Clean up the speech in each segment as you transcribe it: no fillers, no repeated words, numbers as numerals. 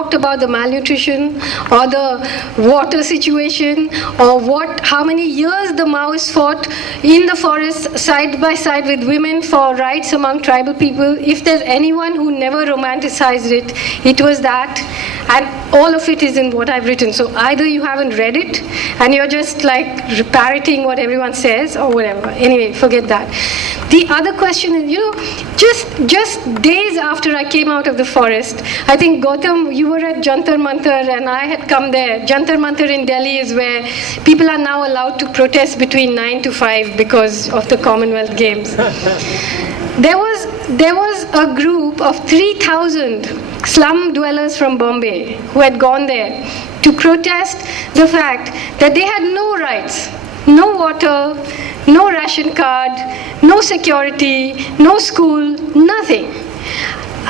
talked about the malnutrition or the water situation or how many years the Maoists fought in the forest side by side with women for rights among tribal people. If there's anyone who never romanticized it, it was that. And all of it is in what I've written. So either you haven't read it and you're just like parroting what everyone says or whatever. Anyway, forget that. The other question is, just days after I came out of the forest, I think Gautam, you were at Jantar Mantar and I had come there. Jantar Mantar in Delhi is where people are now allowed to protest between 9 to 5 because of the Commonwealth Games. There was a group of 3,000 slum dwellers from Bombay who had gone there to protest the fact that they had no rights, no water, no ration card, no security, no school, nothing.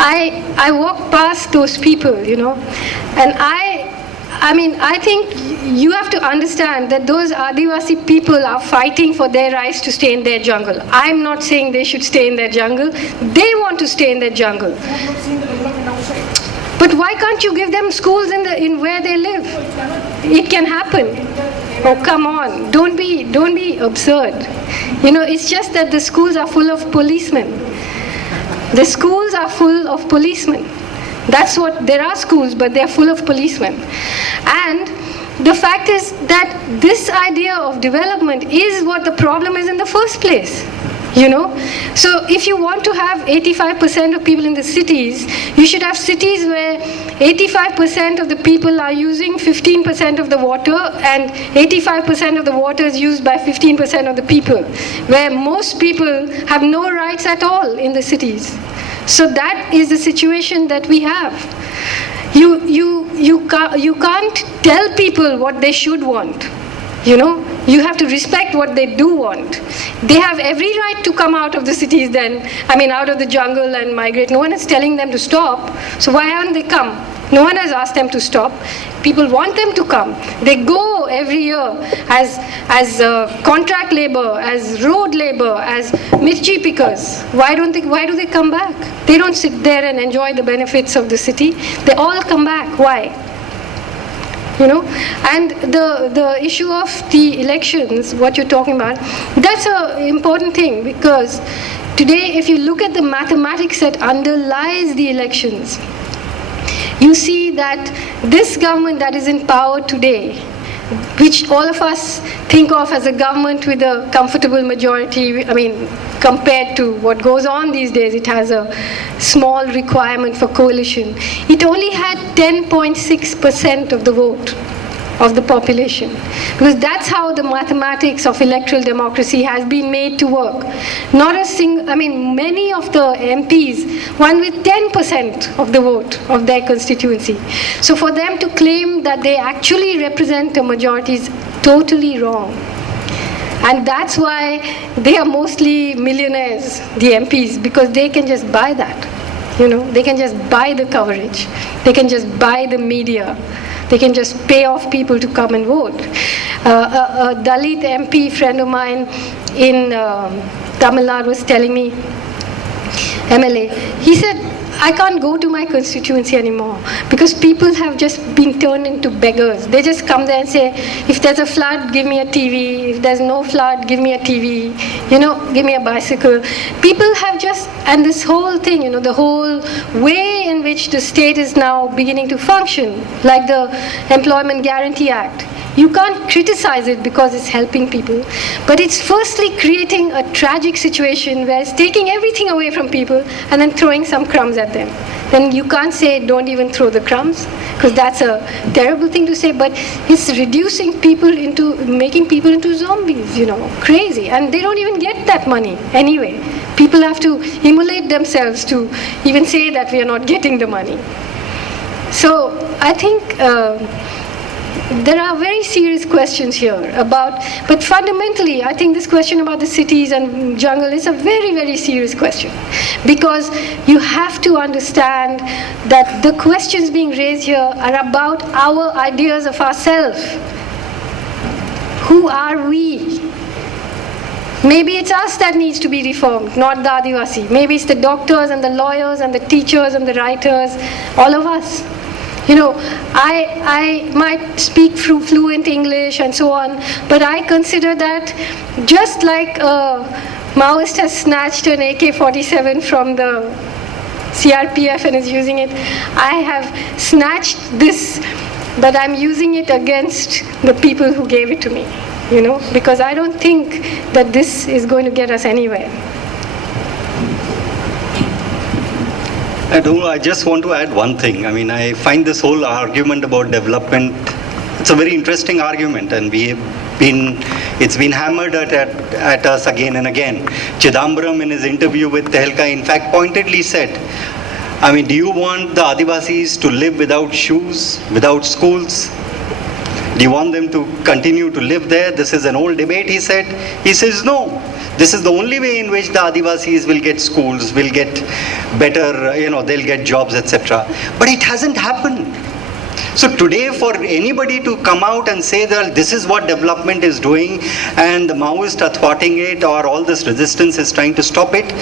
I walked past those people, and I think you have to understand that those Adivasi people are fighting for their rights to stay in their jungle. I'm not saying they should stay in their jungle. They want to stay in their jungle. But why can't you give them schools in where they live? It can happen. Oh, come on. Don't be absurd. It's just that the schools are full of policemen. The schools are full of policemen. There are schools, but they're full of policemen. And the fact is that this idea of development is what the problem is in the first place. So if you want to have 85% of people in the cities, you should have cities where 85% of the people are using 15% of the water and 85% of the water is used by 15% of the people, where most people have no rights at all in the cities. So that is the situation that we have. You can't tell people what they should want. You have to respect what they do want. They have every right to come out of the cities out of the jungle and migrate. No one is telling them to stop. So why haven't they come? No one has asked them to stop. People want them to come. They go every year as contract labor, as road labor, as mirchi pickers. Why do they come back? They don't sit there and enjoy the benefits of the city. They all come back. Why? And the issue of the elections, what you're talking about, that's an important thing, because today if you look at the mathematics that underlies the elections, you see that this government that is in power today, which all of us think of as a government with a comfortable majority, compared to what goes on these days, it has a small requirement for coalition. It only had 10.6% of the vote of the population, because that's how the mathematics of electoral democracy has been made to work. Not a single, many of the MPs won with 10% of the vote of their constituency. So for them to claim that they actually represent a majority is totally wrong. And that's why they are mostly millionaires, the MPs, because they can just buy that. They can just buy the coverage. They can just buy the media. They can just pay off people to come and vote. A Dalit MP friend of mine in Tamil Nadu was telling me, MLA, he said, I can't go to my constituency anymore because people have just been turned into beggars. They just come there and say, if there's a flood, give me a TV. If there's no flood, give me a TV. Give me a bicycle. People have just, and this whole thing, the whole way in which the state is now beginning to function, like the Employment Guarantee Act. You can't criticize it because it's helping people, but it's firstly creating a tragic situation where it's taking everything away from people and then throwing some crumbs at them. Then you can't say don't even throw the crumbs, because that's a terrible thing to say, but it's making people into zombies, crazy. And they don't even get that money anyway. People have to immolate themselves to even say that we are not getting the money. So I think there are very serious questions here but fundamentally, I think this question about the cities and jungle is a very, very serious question, because you have to understand that the questions being raised here are about our ideas of ourselves. Who are we? Maybe it's us that needs to be reformed, not the Adivasi. Maybe it's the doctors and the lawyers and the teachers and the writers, all of us. You know, I might speak fluent English and so on, but I consider that just like a Maoist has snatched an AK-47 from the CRPF and is using it, I have snatched this, but I'm using it against the people who gave it to me, you know, because I don't think that this is going to get us anywhere. I just want to add one thing. I mean, I find this whole argument about development, it's a very interesting argument, and it's been hammered at us again and again. Chidambaram, in his interview with Tehelka, in fact, pointedly said, I mean, do you want the Adivasis to live without shoes, without schools? Do you want them to continue to live there? This is an old debate, he said. He says, no. This is the only way in which the Adivasis will get schools, will get better, they'll get jobs, etc. But it hasn't happened. So today, for anybody to come out and say that this is what development is doing and the Maoists are thwarting it, or all this resistance is trying to stop it,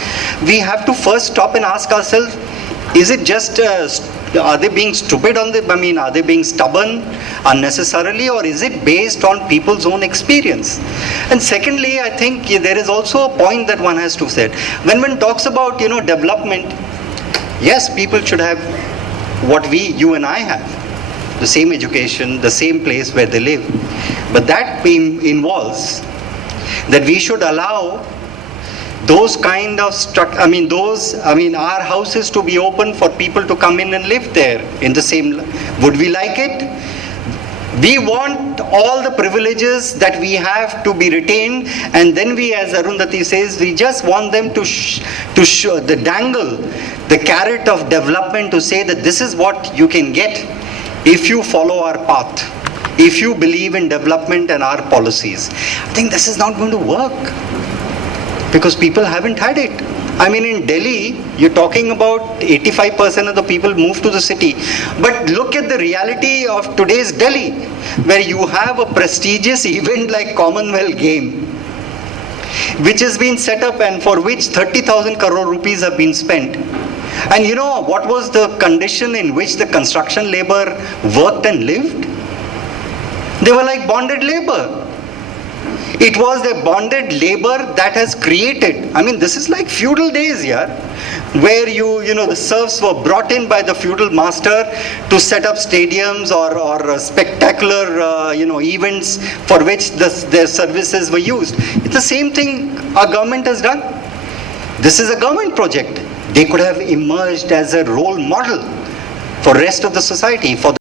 we have to first stop and ask ourselves, is it just, are they being stupid are they being stubborn unnecessarily, or is it based on people's own experience? And secondly, I think there is also a point that one has to say. When one talks about, development, yes, people should have what you and I have, the same education, the same place where they live. But that involves that we should allow those kind of our houses to be open for people to come in and live there in the same. Would we like it? We want all the privileges that we have to be retained, and then we, as Arundhati says, we just want them to show the dangle, the carrot of development, to say that this is what you can get if you follow our path, if you believe in development and our policies. I think this is not going to work, because people haven't had it. I mean, in Delhi, you're talking about 85% of the people move to the city. But look at the reality of today's Delhi, where you have a prestigious event like Commonwealth Game, which has been set up and for which 30,000 crore rupees have been spent. And you know what was the condition in which the construction labor worked and lived? They were like bonded labor. It was the bonded labor that has created, this is like feudal days, where the serfs were brought in by the feudal master to set up stadiums or spectacular, events for which their services were used. It's the same thing our government has done. This is a government project. They could have emerged as a role model for rest of the society, for